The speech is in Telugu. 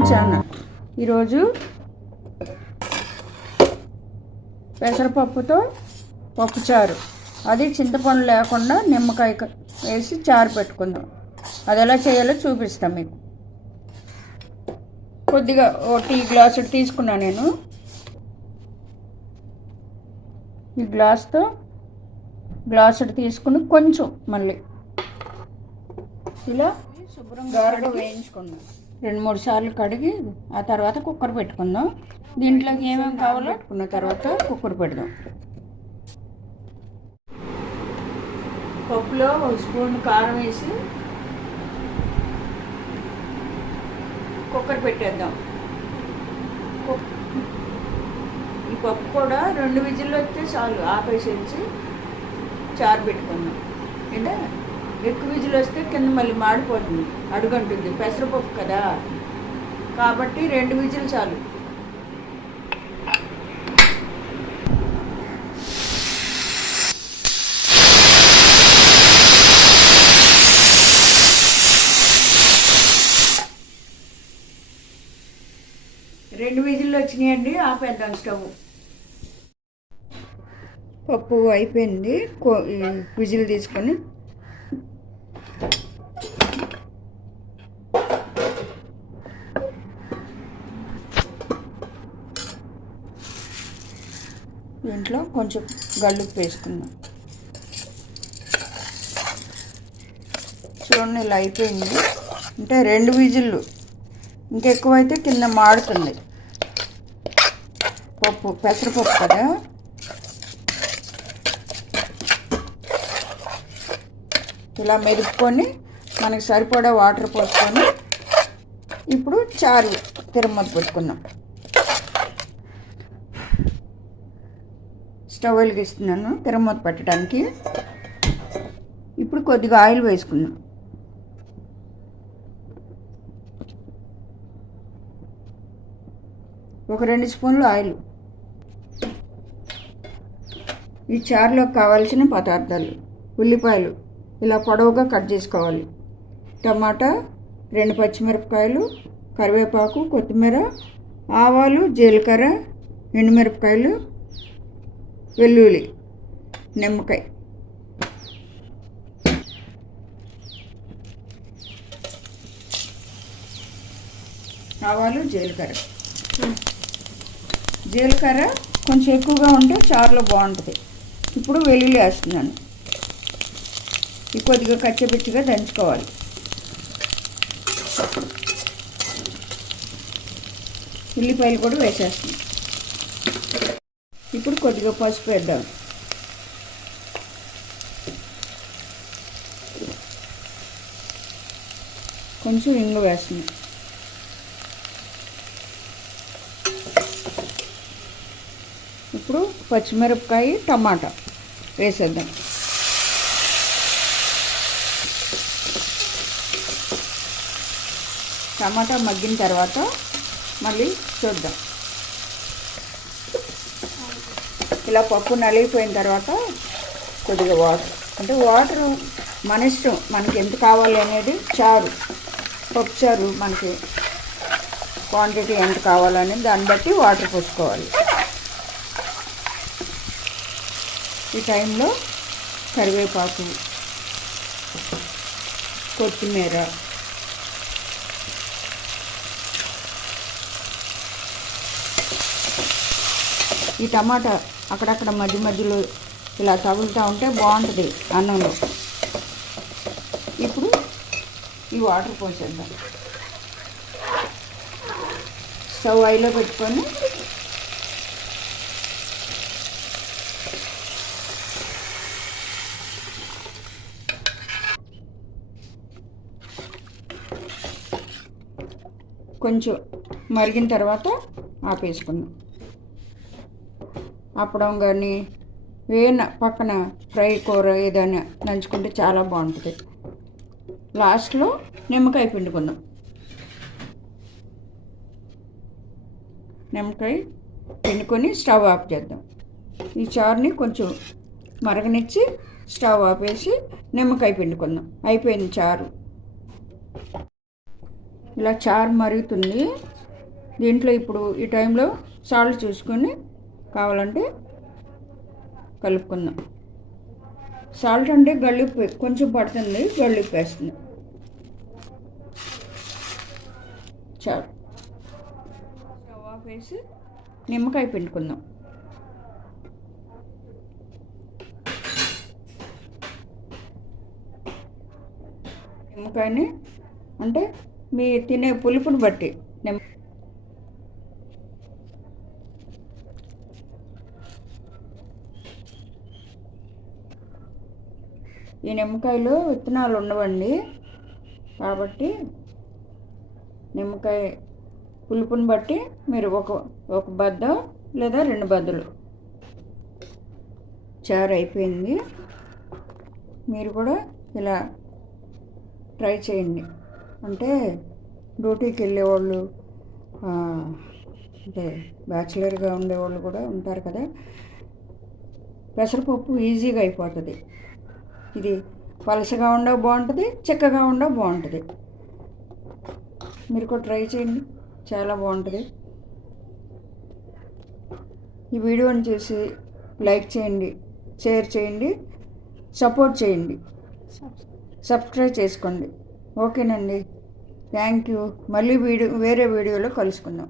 మై ఛానల్ ఈరోజు పెసరపప్పుతో పప్పుచారు అది చింతపండు లేకుండా నిమ్మకాయ వేసి చారు పెట్టుకుందాం. అది ఎలా చేయాలో చూపిస్తాం మీకు. కొద్దిగా ఓ టీ గ్లాసు తీసుకున్నా నేను. ఈ గ్లాస్తో గ్లాసుడు తీసుకుని కొంచెం మళ్ళీ ఇలా శుభ్రం గారుగా వేయించుకున్నాను రెండు మూడు సార్లు కడిగి ఆ తర్వాత కుక్కర్ పెట్టుకుందాం. దీంట్లోకి ఏమేమి కావాలో పెట్టుకున్న తర్వాత కుక్కర్ పెడదాం. పప్పులో ఒక స్పూన్ కారం వేసి కుక్కర్ పెట్టేద్దాం. ఈ పప్పు కూడా రెండు విజిల్లు వస్తే చాలు ఆపేసేసి చారు పెట్టుకుందాం. అంటే ఎక్కువ విజిల్ వస్తే కింద మళ్ళీ మాడిపోతుంది. అడుగంటుంది. పెసరపప్పు కదా. కాబట్టి రెండు విజిల్ చాలు. రెండు విజిల్లు వచ్చినాయండి. ఆపేద్దాం స్టవ్. పప్పు అయిపోయింది. కో- విజిల్ తీసుకొని దీంట్లో కొంచెం గల్లుపు వేసుకుందాం. చూడండి ఇలా అయిపోయింది. అంటే రెండు విజిల్లు. ఇంకెక్కువైతే కింద మాడుతుంది. పప్పు పెసరపప్పు కదా. ఇలా మెరుపుకొని మనకి సరిపడా వాటర్ పోసుకొని ఇప్పుడు చారు తిరుమతి పెట్టుకుందాం. స్టవ్ వెలిగిస్తున్నాను తిరమూత పెట్టడానికి. ఇప్పుడు కొద్దిగా ఆయిల్ వేసుకుందాం. ఒక రెండు స్పూన్లు ఆయిల్. ఈ చారులోకి కావాల్సిన పదార్థాలు ఉల్లిపాయలు ఇలా పొడవుగా కట్ చేసుకోవాలి. టమాటా రెండు పచ్చిమిరపకాయలు కరివేపాకు కొత్తిమీర ఆవాలు జీలకర్ర ఎండుమిరపకాయలు వెల్లుల్లి నిమ్మకాయ. ఆవాలు జీలకర్ర. జీలకర్ర కొంచెం ఎక్కువగా ఉంటే చారులో బాగుంటుంది. ఇప్పుడు వెల్లుల్లి వేస్తున్నాను. ఇది కొద్దిగా కచ్చపిచ్చిగా దంచుకోవాలి. ఉల్లిపాయలు కూడా వేసేస్తున్నాను. ఇప్పుడు కొద్దిగా పసుపు వేద్దాం. కొంచెం ఇంగు వేస్తున్నాం. ఇప్పుడు పచ్చిమిరపకాయ టమాటా వేసేద్దాం. టమాటా మగ్గిన తర్వాత మళ్ళీ చూద్దాం. ఇలా పప్పు నలిగిపోయిన తర్వాత కొద్దిగా వాటర్. అంటే వాటర్ మన ఇష్టం మనకి ఎంత కావాలి అనేది చారు. పప్పు చారు మనకి క్వాంటిటీ ఎంత కావాలనేది దాన్ని బట్టి వాటర్ పోసుకోవాలి. ఈ టైంలో కరివేపాకు కొత్తిమీర ఈ టమాటా అక్కడక్కడ మధ్య మధ్యలో ఇలా తగులుతూ ఉంటే బాగుంటుంది అన్నంలో. ఇప్పుడు ఈ వాటర్ పోసేద్దాం. స్టవ్ ఐలో పెట్టుకొని కొంచెం మరిగిన తర్వాత ఆపేసుకుందాం. అప్పడం కానీ వేన పక్కన ఫ్రై కూర ఏదైనా నంచుకుంటే చాలా బాగుంటుంది. లాస్ట్లో నిమ్మకాయ పిండుకుందాం నిమ్మకాయ పిండుకొని స్టవ్ ఆఫ్ చేద్దాం. ఈ చారుని కొంచెం మరగనిచ్చి స్టవ్ ఆపేసి నిమ్మకాయ పిండుకుందాం అయిపోయింది చారు. ఇలా చారు మరుగుతుంది. దీంట్లో ఇప్పుడు ఈ టైంలో సాల్ట్ చూసుకొని కావాలంటే కలుపుకుందాం. సాల్ట్ అంటే గల్లుప్పు కొంచెం పడుతుంది గల్లుప్పు చాలు. స్టవ్ ఆఫ్ వేసి నిమ్మకాయ పిండుకుందాం. నిమ్మకాయని అంటే మీ తినే పులుపుని బట్టి నిమ్మ ఈ నిమ్మకాయలో విత్తనాలు ఉండవండి. కాబట్టి నిమ్మకాయ పులుపుని బట్టి మీరు ఒక ఒక బద్ద లేదా రెండు బద్దలు. చారు అయిపోయింది. మీరు కూడా ఇలా ట్రై చేయండి. అంటే డ్యూటీకి వెళ్ళేవాళ్ళు అంటే బ్యాచిలర్గా ఉండేవాళ్ళు కూడా ఉంటారు కదా. పెసరపప్పు ఈజీగా అయిపోతుంది. ఇది పలసగా ఉండవు బాగుంటుంది చిక్కగా ఉండవు బాగుంటుంది. మీరు కూడా ట్రై చేయండి చాలా బాగుంటుంది. ఈ వీడియోని చూసి లైక్ చేయండి షేర్ చేయండి సపోర్ట్ చేయండి. సబ్స్క్రైబ్ చేసుకోండి. ఓకేనండి. Thank you. మళ్ళీ వీడియో వేరే వీడియోలో కలుసుకుందాం.